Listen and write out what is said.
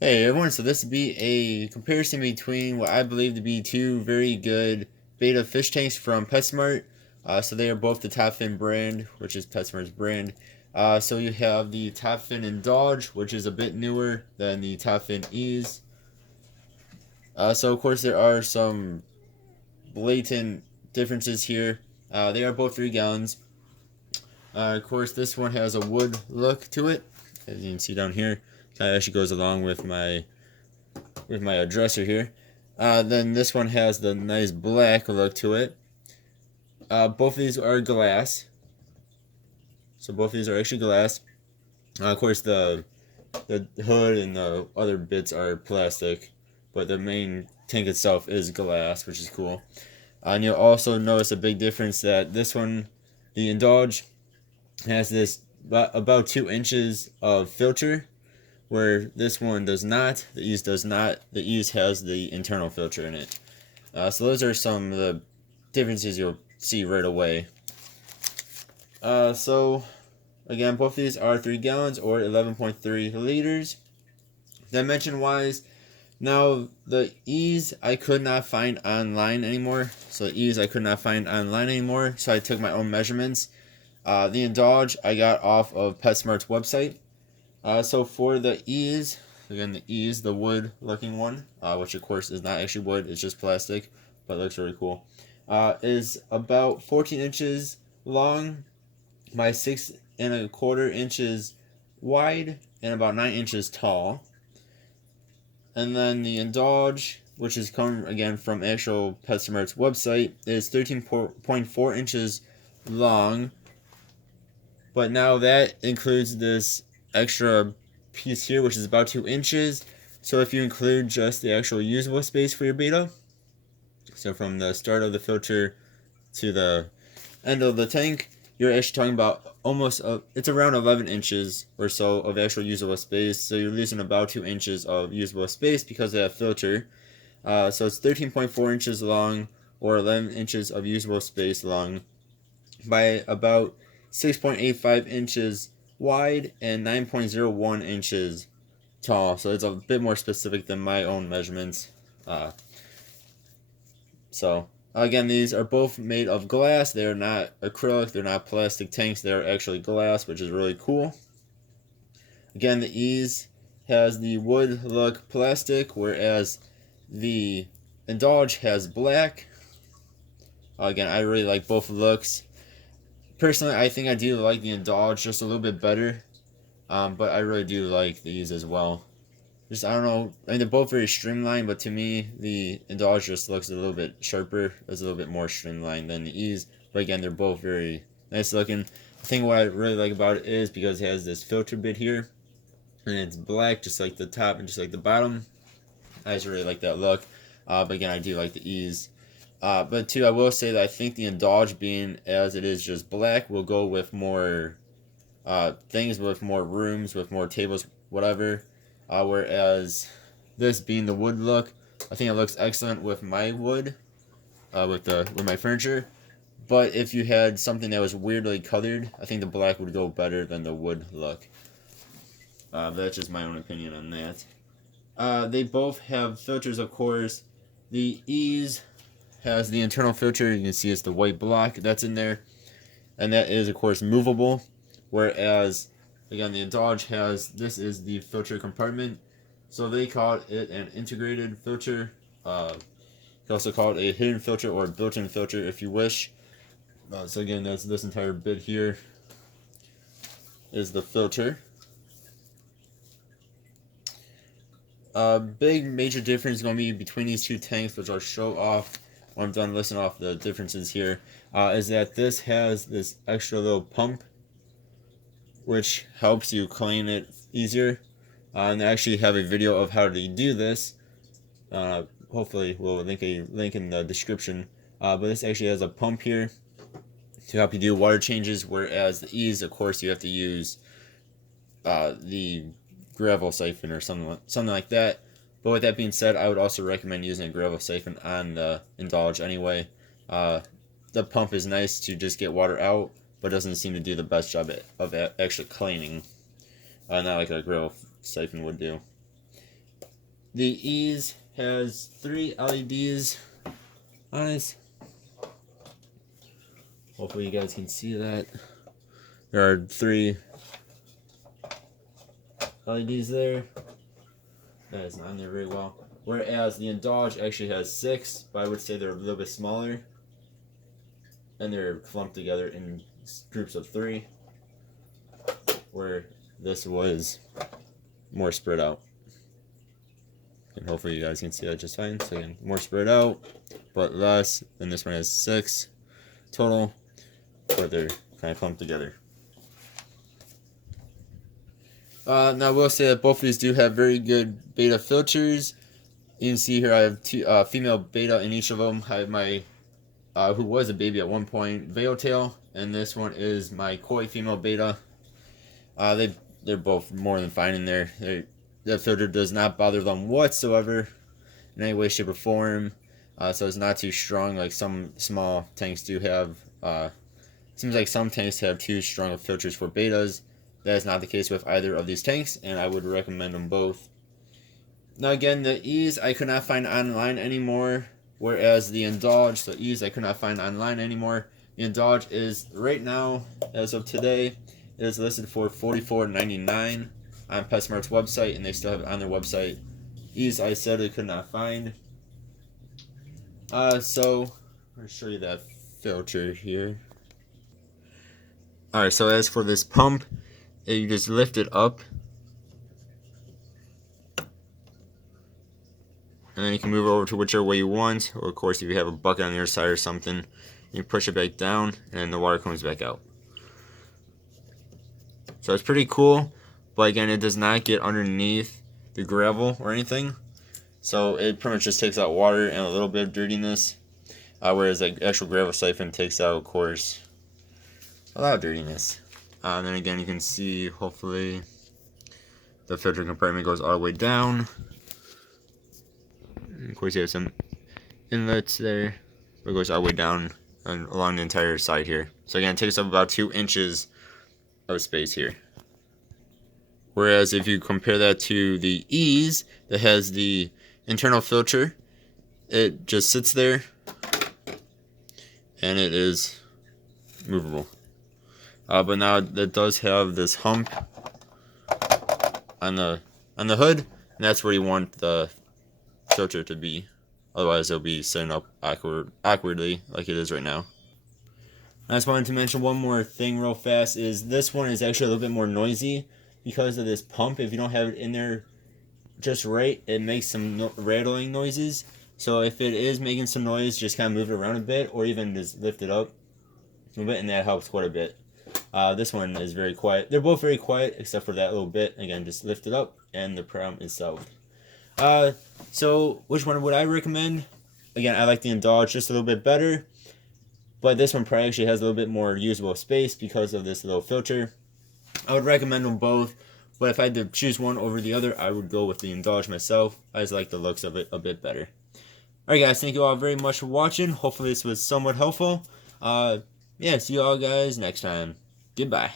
Hey everyone, so this would be a comparison between what I believe to be two very good beta fish tanks from PetSmart. So they are both the Top Fin brand, which is PetSmart's brand. So you have the Top Fin Indulge, which is a bit newer than the Top Fin Ease. So of course there are some blatant differences here. They are both 3 gallons. Of course this one has a wood look to it, as you can see down here. Kind of actually goes along with my dresser here. Then this one has the nice black look to it. Both of these are glass. So both of these are actually glass. Of course, the hood and the other bits are plastic, but the main tank itself is glass, which is cool. And you'll also notice a big difference that this one, the Indulge, has this about 2 inches of filter, where this one does not. The Ease does not. The Ease has the internal filter in it. So those are some of the differences you'll see right away. So again, both of these are 3 gallons or 11.3 liters. Dimension wise, now the Ease I could not find online anymore. So the Ease I could not find online anymore. So I took my own measurements. The Indulge I got off of PetSmart's website. So for the Ease, again the Ease, the wood looking one, which of course is not actually wood, it's just plastic, but looks really cool, is about 14 inches long by 6.25 inches wide and about 9 inches tall. And then the Indulge, which is come again from actual PetSmart's website, is 13.4 inches long, but now that includes this extra piece here, which is about 2 inches. So if you include just the actual usable space for your beta, so from the start of the filter to the end of the tank, you're actually talking about it's around 11 inches or so of actual usable space. So you're losing about 2 inches of usable space because of that filter. So it's 13.4 inches long or 11 inches of usable space long by about 6.85 inches wide and 9.01 inches tall. So it's a bit more specific than my own measurements. So again, these are both made of glass. They are not acrylic. They're not plastic tanks. They're actually glass, which is really cool. Again, the Ease has the wood look plastic, whereas the Indulge has black. Again, I really like both looks. Personally, I think I do like the Indulge just a little bit better, but I really do like these as well. Just, I don't know, I mean, they're both very streamlined, but to me, the Indulge just looks a little bit sharper. It's a little bit more streamlined than the Ease, but again, they're both very nice looking. I think what I really like about it is because it has this filter bit here, and it's black just like the top and just like the bottom. I just really like that look, but again, I do like the Ease. But too, I will say that I think the Indulge, being as it is just black, will go with more things, with more rooms, with more tables, whatever. Whereas this being the wood look, I think it looks excellent with my wood, with my furniture. But if you had something that was weirdly colored, I think the black would go better than the wood look. But that's just my own opinion on that. They both have filters, of course. The Ease has the internal filter. You can see it's the white block that's in there, and that is of course movable. Whereas again, the Indulge has, this is the filter compartment, so they call it an integrated filter. You can also call it a hidden filter or built-in filter if you wish. So again, that's this entire bit here is the filter. Big major difference is going to be between these two tanks, which I'll show off when I'm done listing off the differences here, is that this has this extra little pump which helps you clean it easier. And I actually have a video of how to do this. Hopefully we'll link a link in the description. But this actually has a pump here to help you do water changes, whereas the Ease, of course, you have to use the gravel siphon or something like that. But with that being said, I would also recommend using a gravel siphon on the Indulge anyway. The pump is nice to just get water out, but doesn't seem to do the best job of actually cleaning. Not like a gravel siphon would do. The Ease has 3 LEDs on it. Hopefully you guys can see that. There are 3 LEDs there. That is not on there very well. Whereas the Indulge actually has 6, but I would say they're a little bit smaller. And they're clumped together in groups of 3. Where this was more spread out. And hopefully you guys can see that just fine. So again, more spread out, but less. And this one has 6 total, but they're kind of clumped together. Now I will say that both of these do have very good beta filters. You can see here I have 2 female beta in each of them. I have my who was a baby at one point, Veil Tail, and this one is my koi female beta. They're both more than fine in there. That filter does not bother them whatsoever in any way, shape, or form. So it's not too strong like some small tanks do have. Seems like some tanks have too strong of filters for betas. That is not the case with either of these tanks, and I would recommend them both. Now again, the Ease I could not find online anymore, whereas the Indulge, the Ease I could not find online anymore. The Indulge is right now, as of today, it is listed for $44.99 on PetSmart's website, and they still have it on their website. Ease I said I could not find. So I'm gonna show you that filter here. Alright, so as for this pump, you just lift it up, and then you can move it over to whichever way you want, or of course if you have a bucket on your side or something, you push it back down and then the water comes back out. So it's pretty cool, but again, it does not get underneath the gravel or anything, so it pretty much just takes out water and a little bit of dirtiness, whereas the actual gravel siphon takes out, of course, a lot of dirtiness. And then again, you can see, hopefully, the filter compartment goes all the way down. And of course, you have some inlets there, but it goes all the way down and along the entire side here. So again, it takes up about 2 inches of space here. Whereas if you compare that to the Ease that has the internal filter, it just sits there and it is movable. But now it does have this hump on the hood, and that's where you want the filter to be. Otherwise, it'll be setting up awkwardly like it is right now. I just wanted to mention one more thing real fast. Is this one is actually a little bit more noisy because of this pump. If you don't have it in there just right, it makes some rattling noises. So if it is making some noise, just kind of move it around a bit, or even just lift it up a bit, and that helps quite a bit. This one is very quiet. They're both very quiet except for that little bit. Again, just lift it up and the problem is solved. So which one would I recommend? Again, I like the Indulge just a little bit better, but this one probably actually has a little bit more usable space because of this little filter. I would recommend them both, but if I had to choose one over the other, I would go with the Indulge myself. I just like the looks of it a bit better. Alright guys, thank you all very much for watching. Hopefully this was somewhat helpful. Yeah, see you all guys next time. Goodbye.